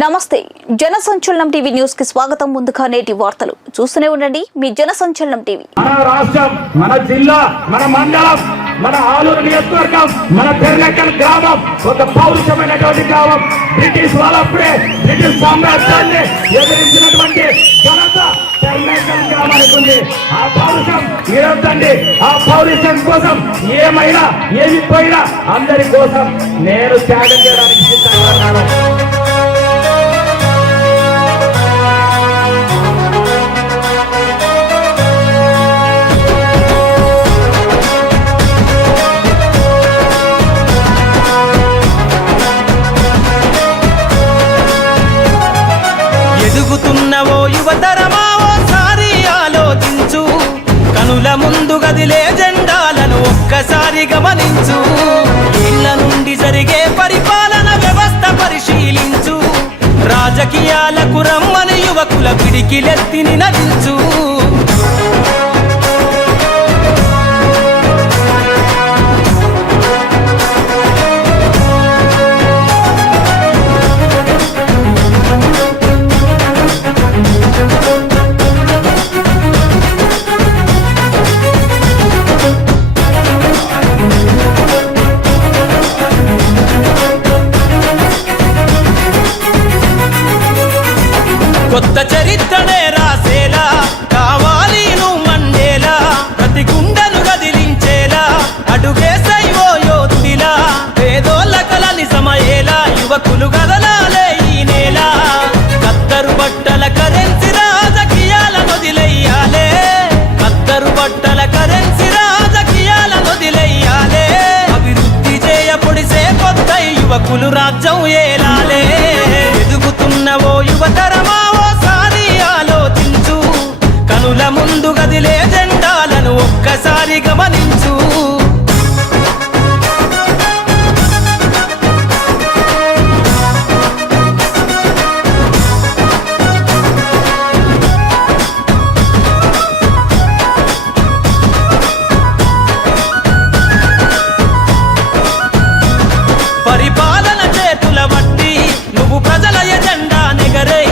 నమస్తే జన సంచలనం టీవీ న్యూస్ కి స్వాగతం. ముందుగా నేటి వార్తలు చూస్తూనే ఉండండి మీ జన సంచలనం టీవీ. మన రాష్ట్రం, మన జిల్లా, మన మండలం, మన ఆలూరు నియోజకవర్గం, మన పెర్లెక్కల్ గ్రామం ఒక పౌరుషమైనటువంటి గ్రామం. బ్రిటిష్ వాళ్ళప్పుడే బ్రిటిష్ సామ్రాజ్యాన్ని ఎదిరించినటువంటి ఘనత పెర్లెక్కల్ గ్రామానికి ఉంది. ఆ పౌరుషం ఈరోజండి. ఆ పౌరుషం కోసం ఏమైనా ఏమి పోయినా అందరి కోసం నేను త్యాగం చేయడానికి సిద్ధంగా ఉన్నాను. ఎదుగుతున్నవో యువతరమా ఓసారి ఆలోచించు, కనుల ముందు గదిలే జెండాలను ఒక్కసారి గమనించు. ఇళ్ల నుండి జరిగే పరిపాలన వ్యవస్థ పరిశీలించు, రాజకీయాలకు రమ్మని యువకుల పిడికిలెత్తి నినదించు. కొత్త చరిత్రనే రాసేలా కావాలి నువ్వు మండేలా, ప్రతి గుండెను గదిలించేలా అడుగేసైవో యోధుడిలా. పేదోళ్ళ కల నిజమయ్యేలా యువకులు గదలాలే ఈ నేల. కత్తరు బట్టల కరెన్సీ రాజకీయాలను వదిలెయ్యాలే, కత్తరు బట్టల కరెన్సీ రాజకీయాలను వదిలెయ్యాలే. అభివృద్ధి చేయబొడిసే కొత్త యువకులు రాజ్యం ఏలాలే. ఎదుగుతున్నవో యువతరమా కనుల ముందు గదిలే జెండాలను ఒక్కసారి గమనించు. పరిపాలన చేతుల బట్టి నువ్వు ప్రజల ఎజెండా నెగరై,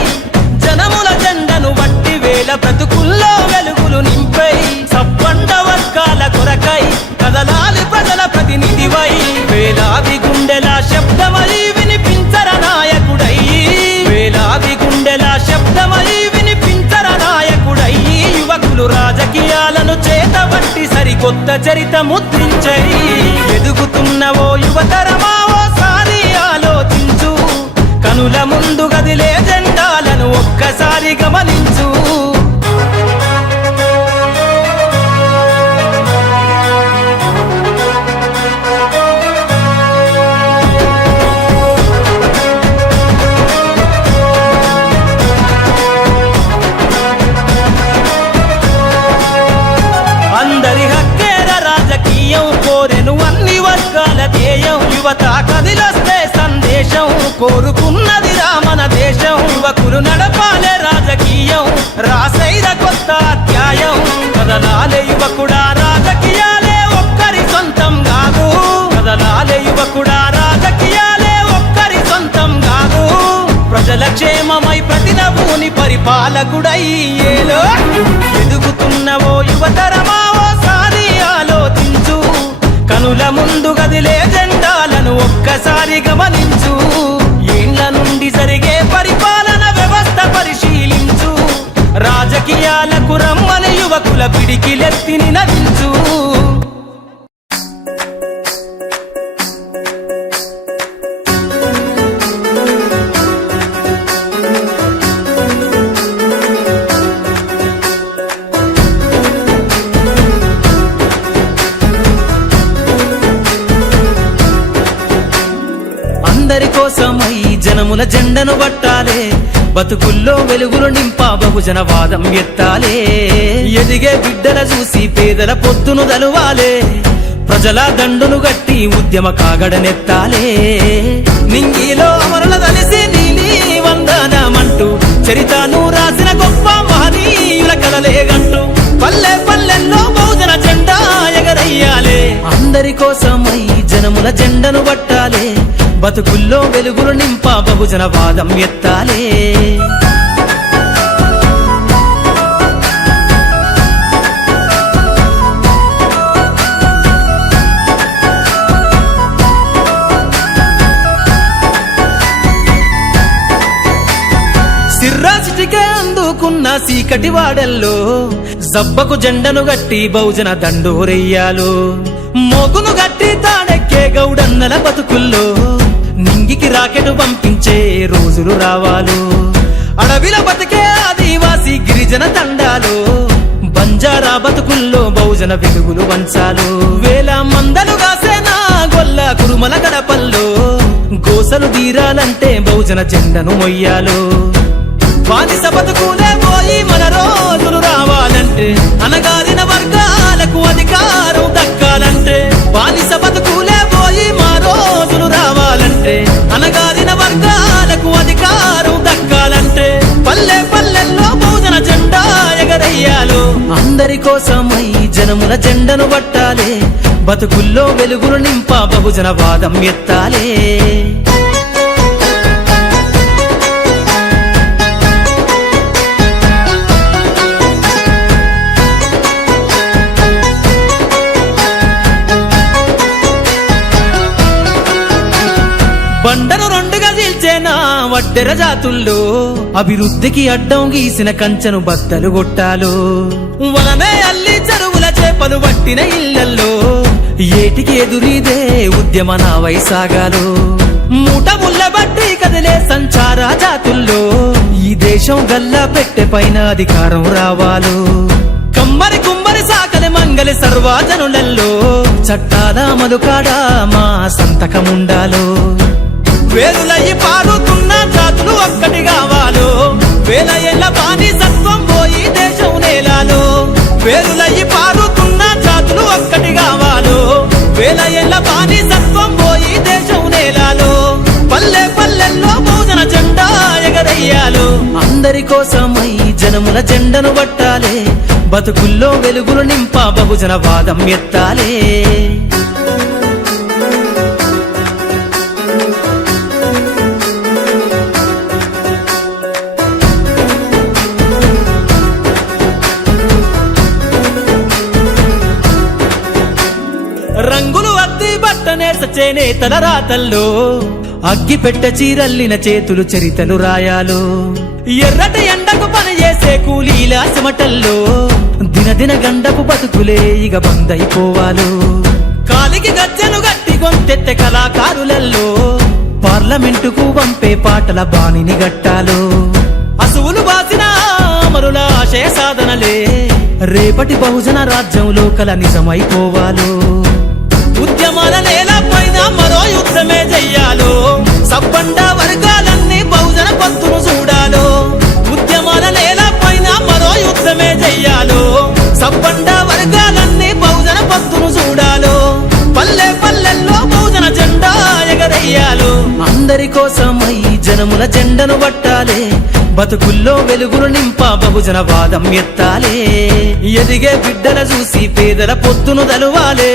జనముల జెండను బట్టి వేల బ్రతుకుల్లో వెలుగులు నింపై, సబ్బండ వర్గాల కొరకై కదలాలి ప్రజల ప్రతినిధివై. వేలాది గుండెల శబ్దమై వినిపించర నాయకుడై, వేలాది గుండెల శబ్దమై వినిపించర నాయకుడై. యువకులు రాజకీయాలను చేతబట్టి సరికొత్త చరిత ముద్రించై. ఎదుగుతున్నవో యువతరమా ఓసారి ఆలోచించు, కనుల ముందు గదిలే జెండాలను ఒక్కసారి గమనించు. అందరి హక్కేర రాజకీయం కోరెను అన్ని వర్గాల ధ్యేయం. యువత కదిలొస్తే సందేశం కోరుకున్నది రామన దేశం. యువకులు నడపాలే రాజకీయం, రాసైర కొత్త అధ్యాయం. కదలాలే యువకుడా రాజకీయాలే ఒక్కరి సొంతం కాదు, కదలాలే యువకుడా రాజకీయాలే ఒక్కరి సొంతం కాదు. ప్రజల క్షేమమై ప్రతి నవ్వుని పరిపాలకుడై ఏలో. ఎదుగుతున్నవో యువతరమా ఓసారి ఆలోచించు, కనుల ముందు గదిలే జెండాలను ఒక్కసారి గమనించు. ఇండ్ల నుండి జరిగే పరిపాలన వ్యవస్థ పరిశీలించు, రాజకీయాలకు రమ్మని యువకుల పిడికిలెత్తి నినదించు. అందరి కోసమై జనముల జెండను బట్టాలే, బతుకుల్లో వెలుగులు నింపా బహుజన వాదం ఎత్తాలే. ఎదిగే బిడ్డల చూసి పేదల పొత్తును దలువాలే, ప్రజల దండును గట్టి ఉద్యమ కాగడనెత్తాలే. నింగిలో అమరుల దలిసి నీలి వందనమంటూ చరితను రాసిన గొప్ప మహనీయుల కలలేగంటూ పల్లె పల్లెల్లో బహుజన జెండా ఎగరయ్యాలే. అందరి కోసమై జనముల జెండను బట్టాలే, బతుకుల్లో వెలుగులు నింప బహుజన వాదం ఎత్తాలే. సిర్రాసిటికే అందుకున్న సీకటి వాడల్లో జబ్బకు జెండను గట్టి బహుజన దండోరెయ్యాలు. మోగును గట్టి తాడెక్కే గౌడన్నల బతుకుల్లో నింగికి రాకెట్ పంపించే రోజులు రావాలు. అడవిల బతికే ఆదివాసి గిరిజన తండాలు బంజారా బతుకుల్లో బహుజన వెలుగులు వంచాలు. వేల మందలు కాసేనా గొల్ల కురుమల గడపల్లో గోసలు తీరాలంటే బహుజన జెండను మొయ్యాలు. బానిస బతుకులే పోయి మన రోజులు రావాలంటే, అనగారిన వర్గాలకు అధికారం దక్కాలంటే. బానిస బతుకులే పోయి మా రోజులు రావాలంటే, అనగారిన వర్గాలకు అధికారం దక్కాలంటే. పల్లె పల్లెల్లో బహుజన జెండా ఎగరయ్యాలు. అందరి కోసమై జనముల జెండను పట్టాలే, బతుకుల్లో వెలుగులు నింప బహుజన వాదం ఎత్తాలే. బండను రెండుగా చీల్చేనా వడ్డెర జాతుల్లో అభివృద్ధికి అడ్డం గీసిన కంచెను బద్దలు కొట్టాలు. వలనే అల్లి చెరువుల చేపలు పట్టిన ఇళ్లల్లో ఏటికి ఎదురీదే ఉద్యమ నావై సాగాలు. మూట ముళ్ళ బట్టి కదిలే సంచార జాతుల్లో ఈ దేశం గల్లా పెట్టె పైన అధికారం రావాలు. కమ్మరి కుమ్మరి సాకలి మంగలి సర్వజనులలో చట్టాల అమలుకాడా మా సంతకముండాలు. వేలులయ్యి పారుతున్న జాతులు ఒక్కటి కావాలో, వేల ఏళ్ల బానిసత్వం పోయి దేశం నేలాలో. వేలులయ్యి పారుతున్న జాతులు ఒక్కటి కావాలో, వేల ఏళ్ల బానిసత్వం పోయి దేశం నేలాలో. పల్లె పల్లెల్లో బహుజన జెండా ఎగరయ్యాలు. అందరి కోసమై జనముల జెండను పట్టాలే, బతుకుల్లో వెలుగులు నింప బహుజన వాదం ఎత్తాలే. రంగులు అద్ది బట్టనే చేనేతల రాతల్లో అగ్గి పెట్ట చీరల్లిన చేతులు చరితలు రాయాలు. ఎర్రటి ఎండకు పని చేసే కూలీల చెమటల్లో దినదిన గండపు బతుకులే ఇక బందైపోవాలు. కాలికి గజ్జెను గట్టి గొంతెత్తె కళాకారులలో పార్లమెంటుకు పంపే పాటల బాణిని గట్టాలు. అసువులు బాసిన అమరుల ఆశయ సాధనలే రేపటి బహుజన రాజ్యంలో కల నిజమైపోవాలు. ఉద్యమాల నేల పైన మరో యుద్ధమే చెయ్యాలో, సబ్బండ వర్గాలన్నీ బహుజన పత్తును చూడాలో. ఉద్యమాల నేల పైన మరో యుద్ధమే చెయ్యాలో, సబ్బండ వర్గాలన్నీ బహుజన పత్తును చూడాలో. పల్లె పల్లెల్లో బహుజన జెండా ఎగరయ్యాలు. అందరి కోసమై జనముల జెండను పట్టాలే, బతుకుల్లో వెలుగులు నింప బహుజన వాదం ఎత్తాలే. ఎదిగే బిడ్డల చూసి పేదల పొత్తును దలువాలే,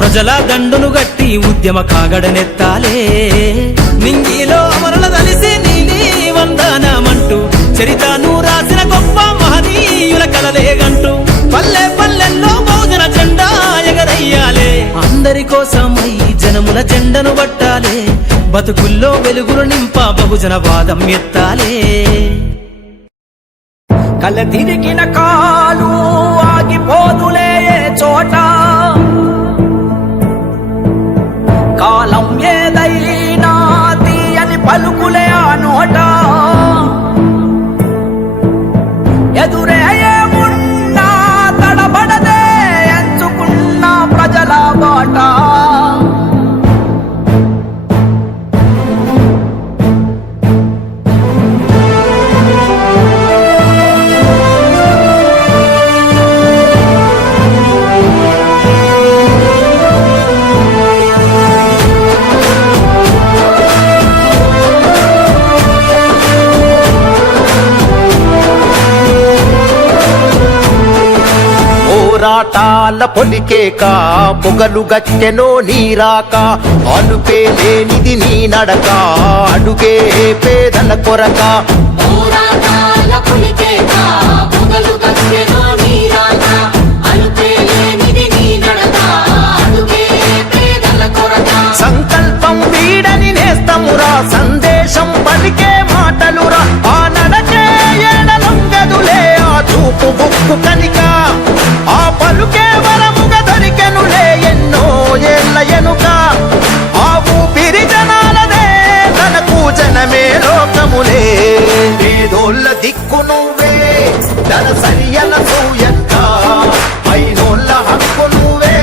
ప్రజల దండును గట్టి ఉద్యమ కాగడనెత్తాలే. నింగిలో అమరుల కలిసి నీలి వందనమంటూ చరితను రాసిన గొప్ప మహనీయుల కలలేగంటూ పల్లె పల్లెల్లో బహుజన జెండా ఎగరయ్యాలే. అందరి కోసమై జనముల జెండను పట్టాలే, బతుకుల్లో వెలుగులు నింప బహుజన వాదం ఎత్తాలే. కళ్ళ తిరిగిన కాలు ఆగిపోదులే చోట, కాలం ఏదైనా తీయని పలుకులే ఆ నోట. ఎదురే ఏమున్నా తడబడదే ఎంచుకున్న ప్రజల బాట. పోరాటాల పొలికేక పొగలు గట్టెనో నీరాక అనుపే లేనిది నీ నడక అడుగే పేదల కొరక పోరాటాల పులికేక పొగలు గట్టెనో నీరాక అలుపే లేనిది నీ నడక అడుగే పేదల కొరక సంకల్పం వీడని నేస్తమురా సందేశం పలికే మాటలురా ఆ నడకే ఏడలొంగదులే ఆ చూపు బుక్కు కనిక ఆ పలుకే వరముగ దొరికెనులే ఎన్నో ఏళ్ళ ఎనుక ఆ ఊపిరి జనాలదే తనకు జనమే లోకములే పేదోళ్ళ దిక్కు నువ్వే తన సరియల సూయక్క అయినోళ్ళ హక్కు నువ్వే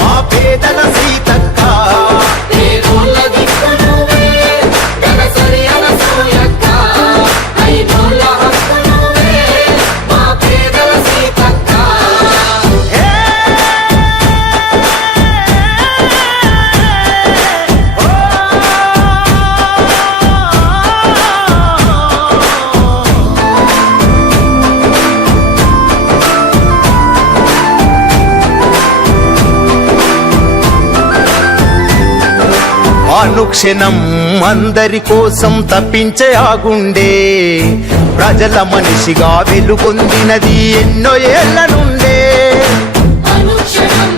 మా పేదల సీతక్క పేదోళ్ళ దిక్కు నువ్వే దనసరి అనసూయక్క ఐదోళ్ళ హక్కు నువ్వే మా పేదల సీతక్క అనుక్షణం అందరి కోసం తప్పించే ఆగుండే ప్రజల మనిషిగా వెలుగొందినది ఎన్నో ఏళ్ల నుండే అనుక్షణం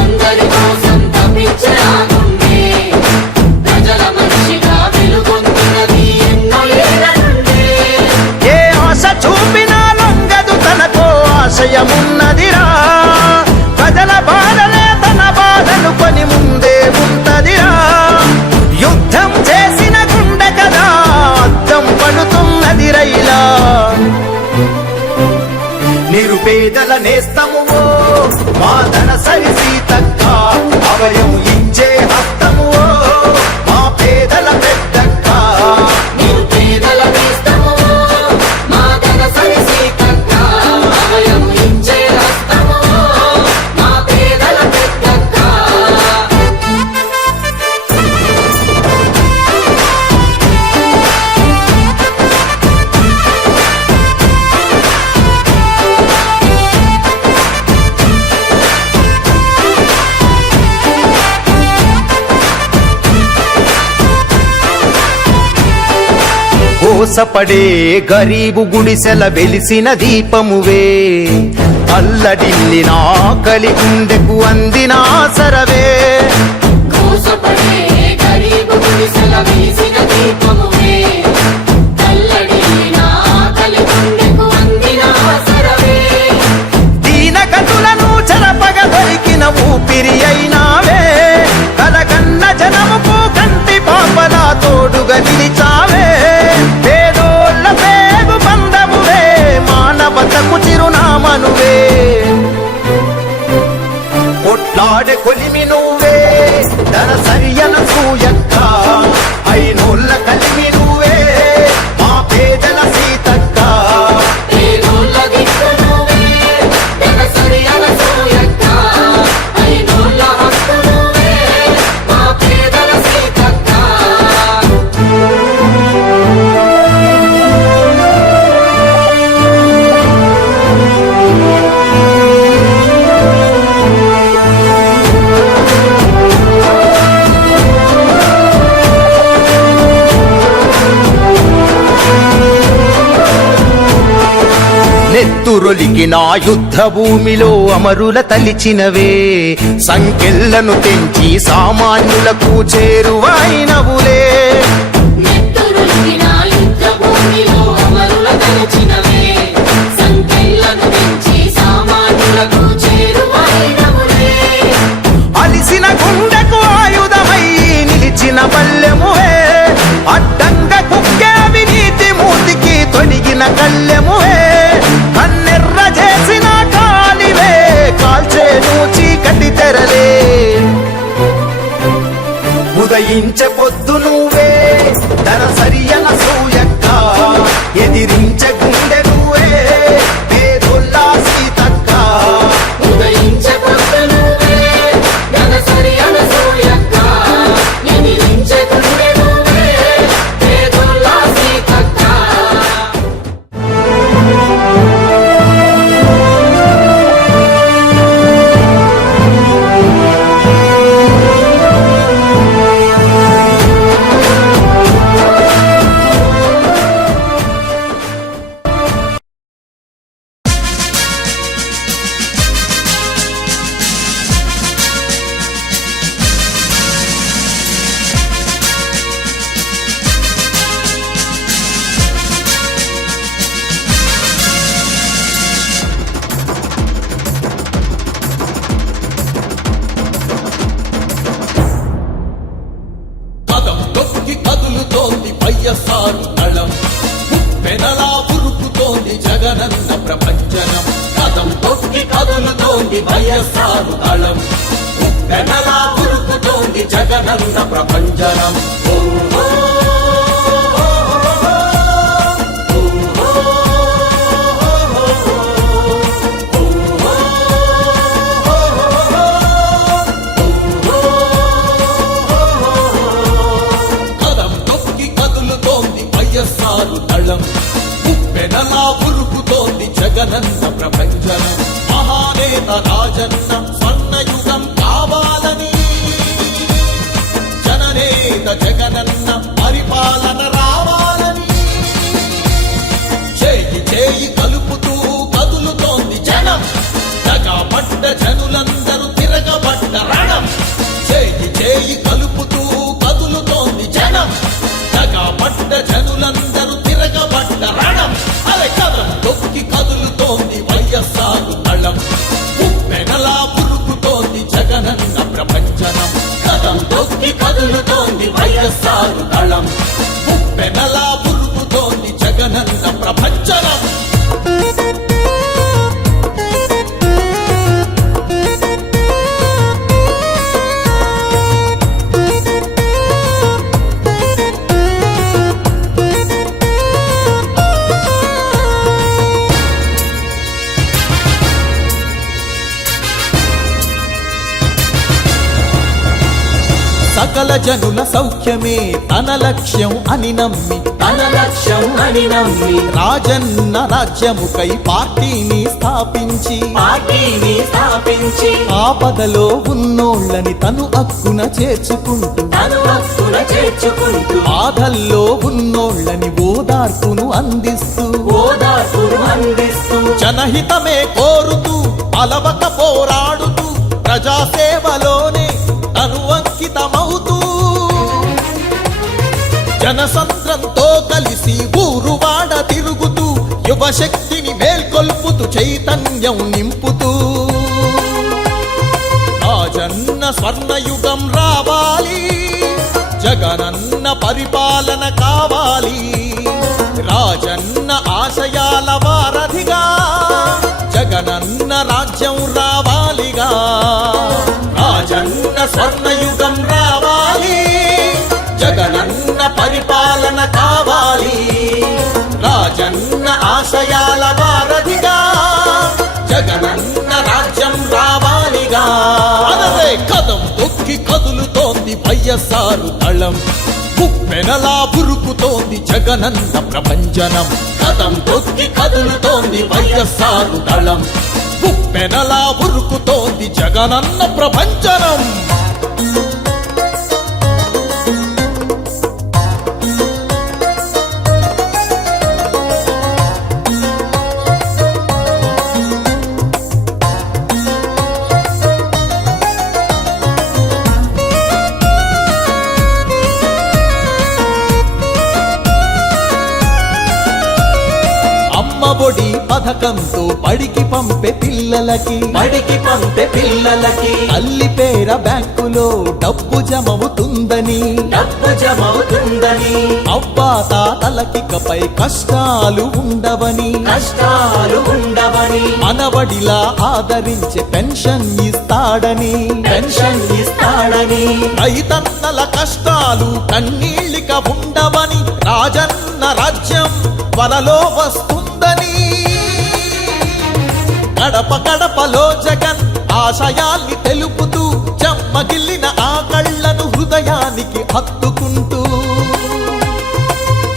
అందరి కోసం తప్పించే ఆగుండే ప్రజల మనిషిగా వెలుగొందినది ఎన్నో ఏళ్ల నుండే ఏ ఆశ చూపినా లొంగదు తనకో ఆశయమున్నదిరా ప్రజల బాధలే తన బాధలు కొని ముందే ఉంటదిరా యుద్ధం చేసిన గుండె కదా అద్దం పడుతున్నది రైలా నిరుపేదల నేస్తము మా ధనసరి సీతక్క అభయం ఇచ్చే హస్తము మా పేదల పెద్దక్క నిరుపేదల నేస్తము మా దనసరి సీతక్క అభయం ఇచ్చే హస్తము మా పేదల పెద్దక్క కోసపడే గరీబు గుడిసెల వెలిసిన దీపమువే అల్లడిల్లిన ఆకలి గుండెకు అందిన ఆసరవే కోసపడే గరీబు గుడిసెల వెలిసిన దీపమువే తల్లడిల్లిన ఆకలి గుండెకు అందిన ఆసరవే దీనగతులను చెరపగ దొరికిన ఊపిరి అయినావే కలగన్న జనముకు కంటి పాపలా తోడుగా నిలిచావే పేదోళ్ళ పేగు బంధమువే మానవతకు చిరునామనువే కొట్లాడే కొలిమి నువ్వే ధన సరియన సూయక్క అయినోళ్ళ కలిమి నువ్వే మా పేదల సీతక్క పేదోళ్ళ దిక్కు నువ్వే దనసరి అనసూయక్క ఐదోళ్ళ హక్కు నువ్వే మా పేదల సీతక్క నెత్తురొలికిన యుద్ధ భూమిలో అమరుల తలిచినవే సంకెళ్లను తెంచి సామాన్యులకు చేరువైనవులే నెత్తురులిగిన యుద్ధ భూమిలో అమరుల తలచినవే సంకెళ్లను పెంచి సామాన్యులకు చేరువైనవులే అలిసిన గుండెకు ఆయుధమై నిలిచిన బల్లెమువే అడ్డంగ కుక్కే అవినీతి మూతికి తొడిగిన కళ్ళెమువే కన్నెర్ర చేసిన కాలివే కాల్చేను చీకటి తెరలే ఉదయించే పొద్దు నువ్వే ధన సరియన సూయక్క ఎదిరించే గుండె నువ్వే పేదోళ్ళ సీతక్క ఉదయించే పొద్దు నువ్వే దనసరి అనసూయక్క ఎదిరించే గుండె నువ్వే పేదోళ్ళ సీతక్క తిరుగుతోంది వైఎస్ఆర్ దళం ఉప్పెనలా ఉరుకుతోంది జగనన్న ప్రభంజనం కదం తొక్కి కదులుతోంది వైఎస్ఆర్ దళం ఉప్పెనలా ఉరుకుతోంది జగనన్న ప్రభంజనం మహానేత రాజన్న స్వర్ణయుగం కావాలని జననేత జగనన్న పరిపాలన రావాలని చేయి చేయి కలుపుతూ కదులుతోంది జనం తగబడ్డ జనులందరూ తిరగబడ్డ రణం చేయి చేయి కలుపుతూ కదులుతోంది జనం తగబడ్డ జనులందరూ తిరగబడ్డ రణం అరే కదం తొక్కి కదులుతోంది వైఎస్ఆర్ దళం ఉప్పెనలా ఉరుకుతోంది జగనన్న ప్రభంజనం కదం తొక్కి కదులుతోంది వైఎస్ఆర్ దళం ఉప్పెనలా ఉరుకుతోంది జగనన్న ప్రభంజనం సకల జనుల సౌఖ్యమే తన లక్ష్యం అని నమ్మి రాజన్న రాజ్యముకై పార్టీని స్థాపించి ఆపదలో ఉన్నోళ్ళని తను అక్కున చేర్చుకుంటూ బాధల్లో ఉన్నోళ్ళని ఓదార్పును అందిస్తూ జనహితమే కోరుతూ అలవక పోరాడుతూ ప్రజాసేవలోనే తను అంకితమవుతూ జనసంద్రంతో కలిసి ఊరువాడ తిరుగుతూ యువశక్తిని మేల్కొల్పుతూ చైతన్యం నింపుతూ రాజన్న స్వర్ణయుగం రావాలి జగనన్న పరిపాలన కావాలి రాజన్న ఆశయాల వారధిగా జగనన్న రాజ్యం రావాలిగా రాజన్న స్వర్ణయుగం రావాలి జగనన్న పరిపాలన కావాలి రాజన్న ఆశయాల వారధిగా జగనన్న రాజ్యం రావాలిగా అదే కదం తొక్కి కదులుతోంది వైఎస్ఆర్ దళం ఉప్పెనలా ఉరుకుతోంది జగనన్న ప్రభంజనం కదం తొక్కి కదులుతోంది వైఎస్ఆర్ దళం ఉప్పెనలా ఉరుకుతోంది జగనన్న ప్రభంజనం అమ్మఒడి పథకంతో బడికి పంపే పిల్లలకి తల్లి పేర బ్యాంకులో డబ్బు జమవుతుందని అవ్వా తాతలకికపై కష్టాలు ఉండవని మనవడిలా ఆదరించే పెన్షన్ ఇస్తాడని రైతన్నల కష్టాలు కన్నీళ్ళిక ఉండవని రాజన్న రాజ్యం త్వరలో వస్తుందని గడప గడపలో జగన్ ఆశయాల్ని తెలుపుతూ చెమ్మగిల్లిన ఆ కళ్ళను హృదయానికి హత్తుకుంటూ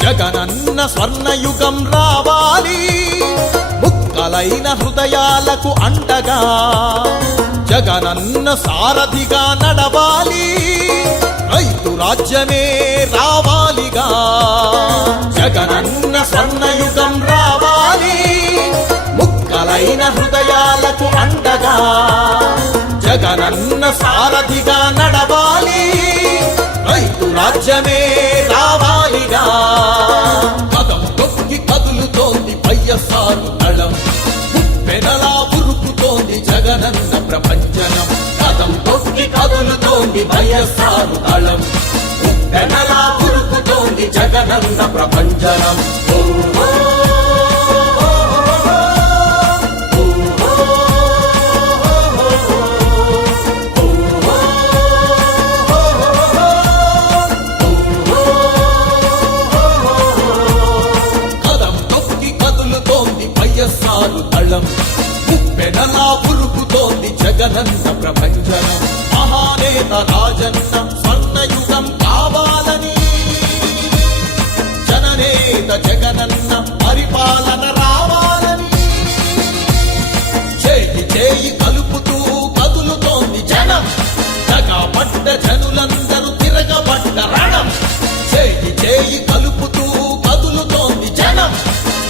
జగనన్న స్వర్ణయుగం రావాలి ముక్కలైన హృదయాలకు అండగా జగనన్న సారథిగా నడవాలి రైతు రాజ్యమే రావాలిగా జగనన్న స్వర్ణయుగం రావాలి ముక్కలైన హృదయాలకు అండగా జగనన్న సారథిగా నడవాలి రైతు రాజ్యమే రావాలిగా కదం తొక్కి కదులుతోంది వైఎస్ఆర్ దళం ఉప్పెనలా ఉరుకుతోంది జగనన్న ప్రభంజనం కదం తొక్కి కదులుతోంది వైఎస్ఆర్ దళం ఉప్పెనలా ఉరుకుతోంది జగనన్న ప్రభంజనం దళం ఉప్పెనలా ఉరుకుతోంది జగనన్న ప్రపంచనం మహానేత రాజన్న స్వర్ణయుగం కావాలని జననేత జగనన్న పరిపాలన రావాలని చేయి చేయి కలుపుతూ కదులుతోంది జనం తగబడ్డ జనులందరూ తిరగబడ్డ రణం చేయి చేయి కలుపుతూ కదులుతోంది జనం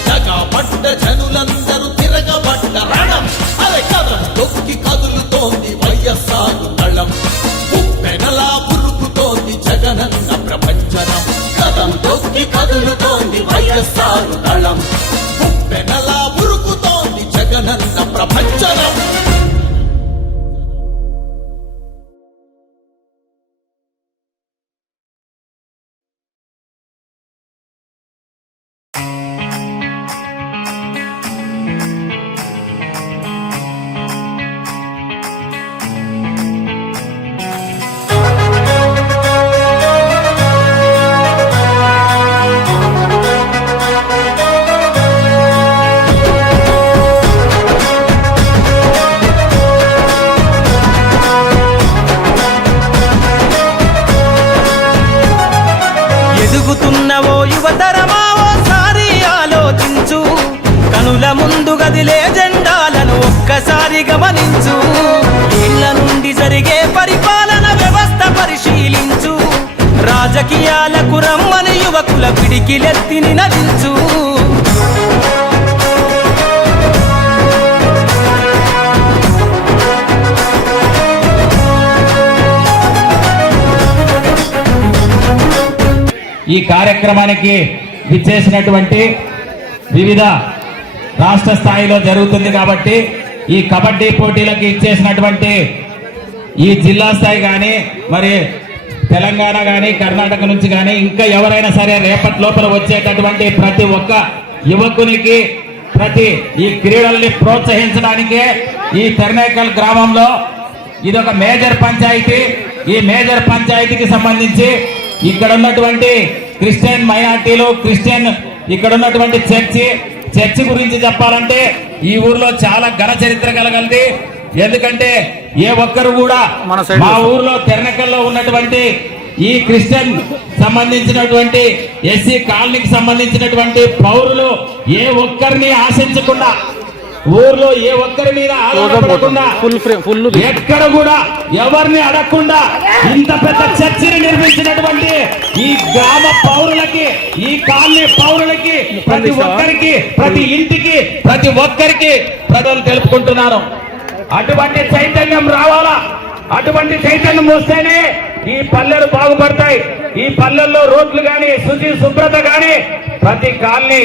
తగబడ్డ జనులందరూ తిరగబడ్డ రణం అరే కదం తొక్కి కదులుతోంది వైఎస్ఆర్ దళం ఉప్పెనలా ఉరుకుతోంది జగనన్న ప్రపంచనం కదం తొక్కి కదులుతోంది వైఎస్ఆర్ దళం ఉప్పెనలా ఉరుకుతోంది జగనన్న ప్రపంచనం ఎదుగుతున్నవో యువతరమా ఓసారి ఆలోచించు కనుల ముందు గదిలే జెండాలను ఒక్కసారి గమనించు ఇళ్ల నుండి జరిగే పరిపాలన వ్యవస్థ పరిశీలించు రాజకీయాలకు రమ్మని యువకుల పిడికిలెత్తి నినదించు ఈ కార్యక్రమానికి విచ్చేసినటువంటి వివిధ రాష్ట్ర స్థాయిలో జరుగుతుంది కాబట్టి ఈ కబడ్డీ పోటీలకు ఇచ్చేసినటువంటి ఈ జిల్లా స్థాయి కానీ మరి తెలంగాణ కానీ కర్ణాటక నుంచి కానీ ఇంకా ఎవరైనా సరే రేపటి లోపల వచ్చేటటువంటి ప్రతి ఒక్క యువకునికి ఈ క్రీడల్ని ప్రోత్సహించడానికే ఈ తెర్నేకల్ గ్రామంలో ఇదొక మేజర్ పంచాయతీ. ఈ మేజర్ పంచాయతీకి సంబంధించి ఇక్కడ ఉన్నటువంటి క్రిస్టియన్ మైనార్టీలు ఇక్కడ ఉన్నటువంటి చర్చి గురించి చెప్పాలంటే ఈ ఊర్లో చాలా ఘన చరిత్ర కలగలది. ఎందుకంటే ఏ ఒక్కరు కూడా మా ఊర్లో తెర్నకల్లో ఉన్నటువంటి ఈ క్రిస్టియన్ సంబంధించినటువంటి ఎస్సీ కాలనీకి సంబంధించినటువంటి పౌరులు ఏ ఒక్కరిని ఆశించకుండా ఊర్లో ఏ ఒక్కరి మీద ఆధారపడకుండా ఎక్కడ కూడా ఎవరిని అడగకుండా ఇంత పెద్ద చర్చిని నిర్మించినటువంటి ఈ గ్రామ పౌరులకి ఈ కాలనీ పౌరులకి ప్రతి ఒక్కరికి ప్రతి ఇంటికి ప్రతి ఒక్కరికి ప్రజలు తెలుపుకుంటున్నారు. అటువంటి చైతన్యం రావాలా. అటువంటి చైతన్యం వస్తేనే ఈ పల్లెలు బాగుపడతాయి. ఈ పల్లెల్లో రోడ్లు గాని శుభ్రత గాని ప్రతి కాలనీ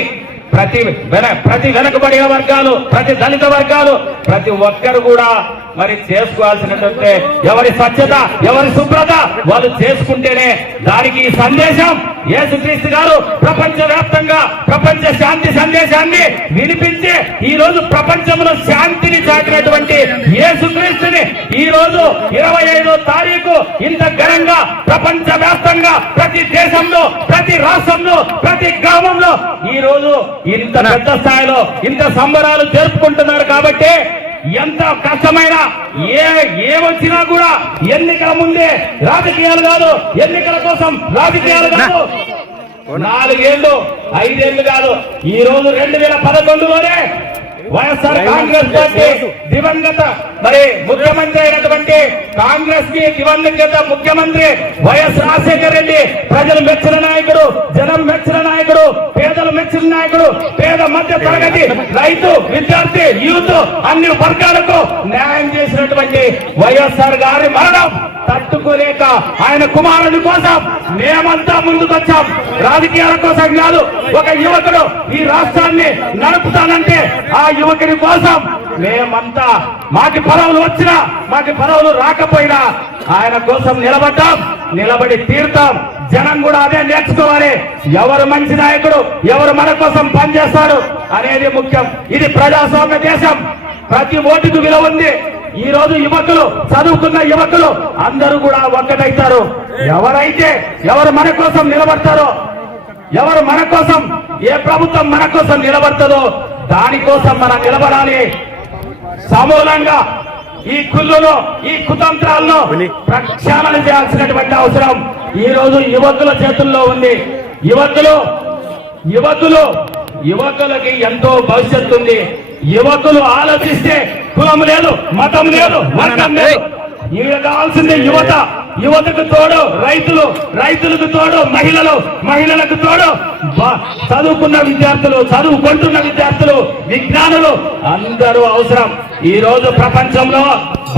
ప్రతి వెనకబడిన వర్గాలు ప్రతి దళిత వర్గాలు ప్రతి ఒక్కరు కూడా మరి చేసుకోవాల్సినటువంటి ఎవరి స్వచ్ఛత ఎవరి శుభ్రత వాళ్ళు చేసుకుంటేనే దానికి ఈ సందేశం యేసుక్రీస్తు గారు ప్రపంచ వ్యాప్తంగా ప్రపంచ శాంతి సందేశాన్ని వినిపించి ఈ రోజు ప్రపంచంలో శాంతిని చాటినటువంటి యేసుక్రీస్తుని ఈ రోజు 25వ తారీఖు ఇంత ఘనంగా ప్రపంచ వ్యాప్తంగా ప్రతి దేశంలో ప్రతి రాష్ట్రంలో ప్రతి గ్రామంలో ఈ రోజు ఇంత పెద్ద స్థాయిలో ఇంత సంబరాలు జరుపుకుంటున్నారు. కాబట్టి ఎంత కష్టమైన ఏమొచ్చినా కూడా ఎన్నికల ముందే రాజకీయాలు కాదు, ఎన్నికల కోసం రాజకీయాలు కాదు, 4 ఏళ్ళు 5 ఏళ్ళు కాదు. ఈ రోజు 2011లోనే వైఎస్ఆర్ కాంగ్రెస్ పార్టీ దివంగత మరి ముఖ్యమంత్రి అయినటువంటి కాంగ్రెస్ కి దివంగత ముఖ్యమంత్రి వైఎస్ రాజశేఖర రెడ్డి ప్రజలు మెచ్చిన నాయకుడు, జనం మెచ్చిన నాయకుడు, పేదలు మెచ్చిన నాయకుడు, పేద మధ్య తరగతి రైతు విద్యార్థి యూత్ అన్ని వర్గాలకు న్యాయం చేసినటువంటి వైఎస్ఆర్ గారి మరణం తట్టుకోలేక ఆయన కుమారుని కోసం మేమంతా ముందుకొచ్చాం. రాజకీయాల కోసం కాదు. ఒక యువకుడు ఈ రాష్ట్రాన్ని నడుపుతానంటే ఆ యువకుని కోసం మేమంతా మాకి పదవులు వచ్చినా మాకి పదవులు రాకపోయినా ఆయన కోసం నిలబడ్డాం, నిలబడి తీరుతాం. జనం కూడా అదే నేర్చుకోవాలి. ఎవరు మంచి నాయకుడు, ఎవరు మన కోసం పనిచేస్తాడు అనేది ముఖ్యం. ఇది ప్రజాస్వామ్య దేశం. ప్రతి ఓటుకు విలువ ఉంది. ఈ రోజు యువకులు, చదువుకున్న యువకులు అందరూ కూడా ఒక్కటైతారు. ఎవరు మన కోసం నిలబడతారో, ఎవరు మన కోసం, ఏ ప్రభుత్వం మన కోసం నిలబడతారో దానికోసం మనం నిలబడాలి. సమూలంగా ఈ కుళ్ళును, ఈ కుతంత్రాలను ప్రక్షాళన చేయాల్సినటువంటి అవసరం ఈ రోజు యువకుల చేతుల్లో ఉంది. యువకులకి ఎంతో భవిష్యత్తు ఉంది. యువకులు ఆలోచిస్తే కులం లేదు, మతం లేదు, వర్గం లేదు. ఈడ కావాల్సింది యువతకు తోడు రైతులు, రైతులకు తోడు మహిళలకు తోడు చదువుకున్న విద్యార్థులు, చదువుకుంటున్న విద్యార్థులు, విజ్ఞానులు అందరూ అవసరం. ఈ రోజు ప్రపంచంలో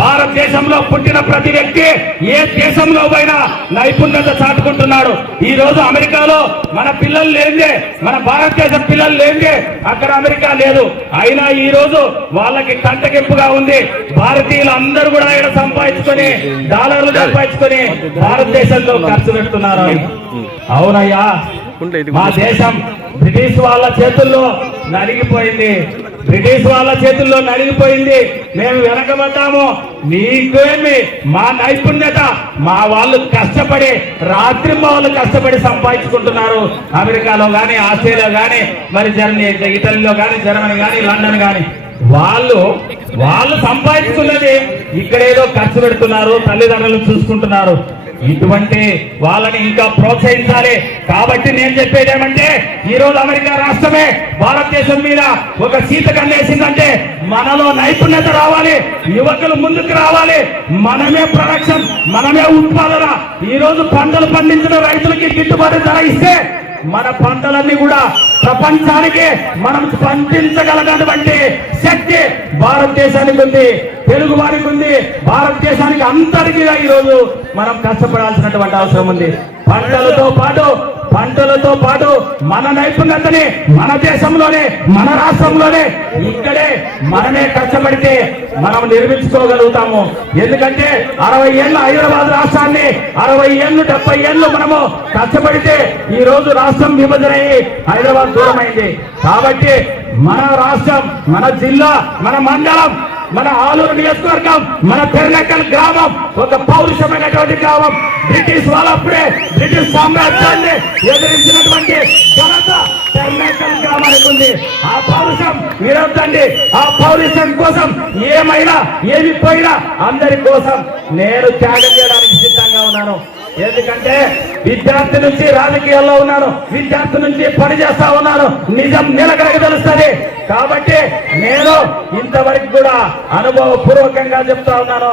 భారతదేశంలో పుట్టిన ప్రతి వ్యక్తి ఏ దేశంలో పోయినా నైపుణ్యత చాటుకుంటున్నాడు. ఈ రోజు అమెరికాలో మన పిల్లలు లేదే, మన భారతదేశం పిల్లలు లేదే అక్కడ అమెరికా లేదు. అయినా ఈ రోజు వాళ్ళకి కంటగింపుగా ఉంది. భారతీయులు అందరూ కూడా ఇక్కడ సంపాదించుకొని డాలర్లు సంపాదించుకొని భారతదేశంలో ఖర్చు పెడుతున్నారు. అవునయ్యా, మా దేశం బ్రిటిష్ వాళ్ళ చేతుల్లో నలిగిపోయింది. మేము వెనకబడ్డాము. నీకేమి మా నైపుణ్యత, మా వాళ్ళు కష్టపడి రాత్రి వాళ్ళు కష్టపడి సంపాదించుకుంటున్నారు. అమెరికాలో గాని, ఆస్ట్రేలియా గాని, మరి ఇటలీలో గాని, జర్మనీ గాని, లండన్ గాని వాళ్ళు సంపాదించుకున్నది ఇక్కడేదో ఖర్చు పెడుతున్నారు, తల్లిదండ్రులను చూసుకుంటున్నారు. ఇటువంటి వాళ్ళని ఇంకా ప్రోత్సహించాలి. కాబట్టి నేను చెప్పేది ఏమంటే, ఈ రోజు అమెరికా రాష్ట్రమే భారతదేశం మీద ఒక సీత కన్నేసిందంటే మనలో నైపుణ్యత రావాలి, యువకులు ముందుకు రావాలి. మనమే ప్రొడక్షన్, మనమే ఉత్పాదన. ఈ రోజు పంటలు పండించిన రైతులకి గిట్టుబాటు ధర ఇస్తే మన పంటలన్నీ కూడా ప్రపంచానికి మనం పండించగలనటువంటి శక్తి భారతదేశానికి ఉంది, తెలుగు వారికి ఉంది. భారతదేశానికి అందరికీ ఈ రోజు మనం కష్టపడాల్సినటువంటి అవసరం ఉంది. పంటలతో పాటు మన నైపుణ్యతని మన దేశంలోనే, మన రాష్ట్రంలోనే, ఇక్కడే మనమే కష్టపడితే మనం నిర్మించుకోగలుగుతాము. ఎందుకంటే 60 ఏళ్ళ హైదరాబాద్ రాష్ట్రాన్ని 60 ఏళ్ళు 70 ఏళ్ళు మనము కష్టపడితే ఈ రోజు రాష్ట్రం విభజన అయ్యి హైదరాబాద్ దూరమైంది. కాబట్టి మన రాష్ట్రం, మన జిల్లా, మన మండలం, మన ఆలూరు నియోజకవర్గం, మన తెర్నకల్ గ్రామం ఒక పౌరుషమైనటువంటి గ్రామం. బ్రిటిష్ వాళ్ళప్పుడే బ్రిటిష్ సామ్రాజ్యాన్ని ఎదిరించినటువంటి ఘనత తెర్నకల్ గ్రామానికి ఉంది. ఆ పౌరుషం విరొద్దండి. ఆ పౌరుషం కోసం ఏమి పోయినా అందరి కోసం నేను త్యాగం చేయడానికి సిద్ధంగా ఉన్నాను. ఎందుకంటే విద్యార్థి నుంచి రాజకీయాల్లో ఉన్నాను, విద్యార్థి నుంచి పని చేస్తా ఉన్నాను. నిజం నిలకడగా తెలుస్తుంది. కాబట్టి నేను ఇంతవరకు కూడా అనుభవపూర్వకంగా చెప్తా ఉన్నాను.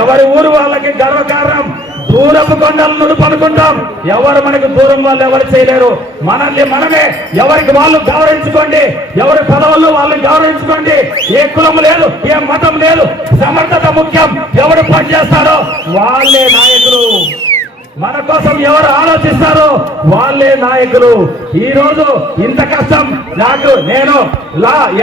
ఎవరి ఊరు వాళ్ళకి గర్వకారణం. దూరపు కొండలు నుడుపు అనుకుంటాం, ఎవరు మనకు దూరం వాళ్ళు ఎవరు చేయలేరు. మనల్ని మనమే ఎవరికి వాళ్ళు గౌరవించుకోండి, ఎవరి పదవులు వాళ్ళు గౌరవించుకోండి. ఏ కులం లేదు, ఏ మతం లేదు, సమర్థత ముఖ్యం. ఎవరు పని చేస్తారో వాళ్ళే నాయకులు. మన కోసం ఎవరు ఆలోచిస్తారో వాళ్ళే నాయకులు. ఈ రోజు ఇంత కష్టం నేను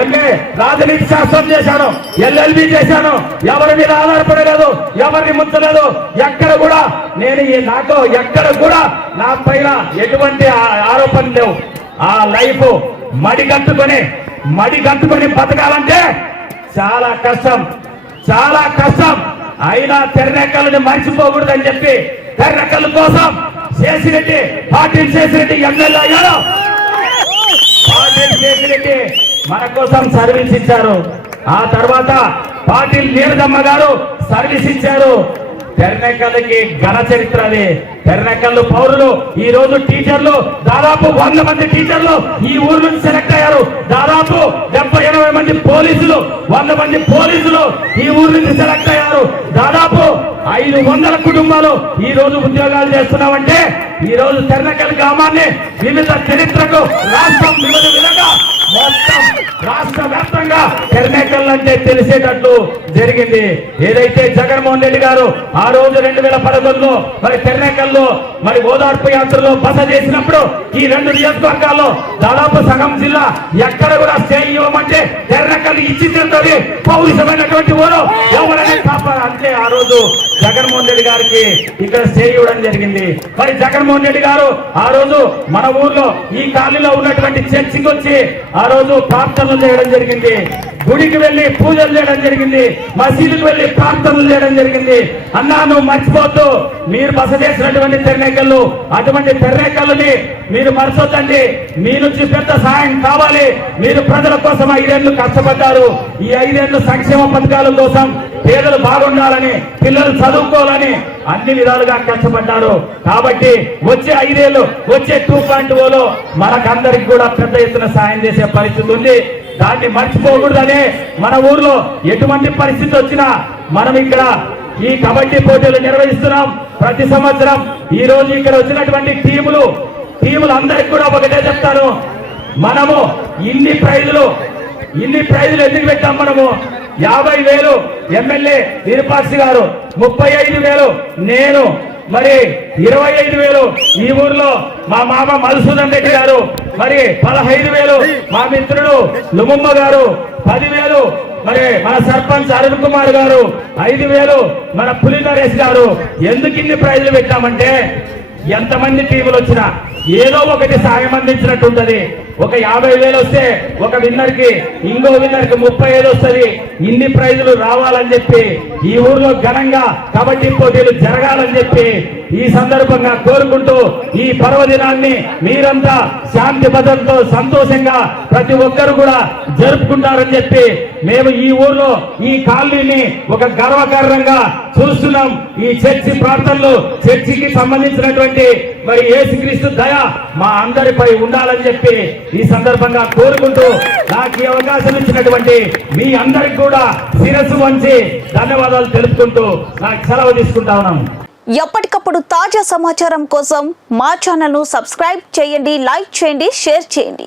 ఎంఏ రాజనీతి శాస్త్రం చేశాను, LLB చేశాను. ఎవరి మీద ఆధారపడలేదు, ఎవరిని ముంచలేదు. ఎక్కడ కూడా ఎక్కడ కూడా నా పైన ఎటువంటి ఆరోపణలు లేవు. ఆ లైఫ్ మడిగట్టుకొని బతకాలంటే చాలా కష్టం. అయినా తెర్నకల్ని మర్చిపోకూడదని చెప్పి తెర్నకల్ కోసం పాటిల్ శేషిరెడ్డి ఎమ్మెల్యే అయ్యారు. పాటిల్ శేషిరెడ్డి మన కోసం సర్వీస్ ఇచ్చారు. ఆ తర్వాత పాటిల్ నీరజమ్మ గారు సర్వీస్ ఇచ్చారు. తెర్నకల్కి ఘన చరిత్ర అది. తెర్నకల్ పౌరులు ఈ రోజు టీచర్లు దాదాపు 100 మంది టీచర్లు ఈ ఊరు నుంచి సెలెక్ట్ అయ్యారు. దాదాపు 70-80 మంది పోలీసులు, 100 మంది పోలీసులు ఈ ఊరు నుంచి సెలెక్ట్ అయ్యారు. దాదాపు 500 కుటుంబాలు ఈ రోజు ఉద్యోగాలు చేస్తున్నామంటే ఈ రోజు తెర్నకల్ గ్రామాన్ని వివిధ చరిత్రకు రాష్ట్రం వివిధ విధంగా మొత్తం రాష్ట్ర వ్యాప్తంగా తెర్నకల్ అంటే తెలిసేటట్లు జరిగింది. ఏదైతే జగన్మోహన్ రెడ్డి గారు ఆ రోజు 2011లో మరి తెర్నకల్లో మరి ఓదార్పు యాత్రలో బస చేసినప్పుడు ఈ 2 నియోజకవర్గాల్లో దాదాపు సగం జిల్లా ఎక్కడ కూడా స్టే ఇవ్వమంటే తెర్నకల్ ఇచ్చి తింటుంది. పౌరుషమైనటువంటి ఊరు ఎవరైనా కాపాడు అంటే ఆ రోజు జగన్మోహన్ రెడ్డి గారికి ఇక్కడ స్టే ఇవ్వడం జరిగింది. మరి జగన్మోహన్ రెడ్డి గారు ఆ రోజు మన ఊర్లో ఈ కాలనీలో ఉన్నటువంటి చర్చికి వచ్చి ఆ రోజు ప్రార్థనలు చేయడం జరిగింది. గుడికి వెళ్లి పూజలు చేయడం జరిగింది, మసీదుకు వెళ్లి ప్రార్థనలు చేయడం జరిగింది. అన్నా నువ్వు మర్చిపోతూ మీరు బస చేసినటువంటి తెరనేకళ్ళు, అటువంటి తెరనేకల్ని మీరు మర్చొద్దండి. మీ నుంచి పెద్ద సహాయం కావాలి. మీరు ప్రజల కోసం 5 ఏళ్లు కష్టపడ్డారు. ఈ 5 ఏళ్లు సంక్షేమ పథకాల కోసం, పేదలు బాగుండాలని, పిల్లలు చదువుకోవాలని అన్ని విధాలుగా కష్టపడ్డారు. కాబట్టి వచ్చే 5 ఏళ్లు, వచ్చే 2.0లో మనకందరికి కూడా పెద్ద ఎత్తున సాయం చేసే పరిస్థితి ఉంది. దాన్ని మర్చిపోకూడదనే మన ఊర్లో ఎటువంటి పరిస్థితి వచ్చినా మనం ఇక్కడ ఈ కబడ్డీ పోటీలు నిర్వహిస్తున్నాం ప్రతి సంవత్సరం. ఈ రోజు ఇక్కడ వచ్చినటువంటి టీములు అందరికి కూడా ఒకటే చెప్తాను, మనము ఇన్ని ప్రైజులు ఎందుకు పెట్టాం? మనము 50,000 ఎమ్మెల్యే విరూపాక్షి గారు, 35,000 నేను, మరి 25,000 ఈ ఊర్లో మా మామ మధుసూదన్ రెడ్డి గారు, మరి 15,000 మా మిత్రుడు లుముమ్మ గారు, 10,000 మరి మన సర్పంచ్ అరుణ్ కుమార్ గారు, 5,000 మన పులి నరేష్ గారు. ఎందుకు ఇన్ని ప్రైజులు పెట్టామంటే ఎంతమంది టీములు వచ్చినా ఏదో ఒకటి సాయం అందించినట్టు ఉంటది. ఒక 50,000 వస్తే ఒక విన్నర్ కి, ఇంకో విన్నర్ కి 35 వస్తుంది. ఇన్ని ప్రైజులు రావాలని చెప్పి, ఈ ఊర్లో ఘనంగా కబడ్డీ పోటీలు జరగాలని చెప్పి ఈ సందర్భంగా కోరుకుంటూ, ఈ పర్వదినాన్ని మీరంతా శాంతి భద్రతతో సంతోషంగా ప్రతి ఒక్కరు కూడా జరుపుకుంటారని చెప్పి మేము ఈ ఊర్లో ఈ కాలనీని ఒక గర్వకారణంగా చూస్తున్నాం. ఈ చర్చి ప్రార్థనలు, చర్చికి సంబంధించినటువంటి మరి యేసుక్రీస్తు దయ మా అందరిపై ఉండాలని చెప్పి ఈ సందర్భంగా కోరుకుంటూ, నాకు ఈ అవకాశం ఇచ్చినటువంటి మీ అందరికి కూడా శిరస్సు వంచి ధన్యవాదాలు తెలుపుకుంటూ నాకు సెలవు తీసుకుంటా ఉన్నాను. ఎప్పటికప్పుడు తాజా సమాచారం కోసం మా ఛానల్ను సబ్స్క్రైబ్ చేయండి, లైక్ చేయండి, షేర్ చేయండి.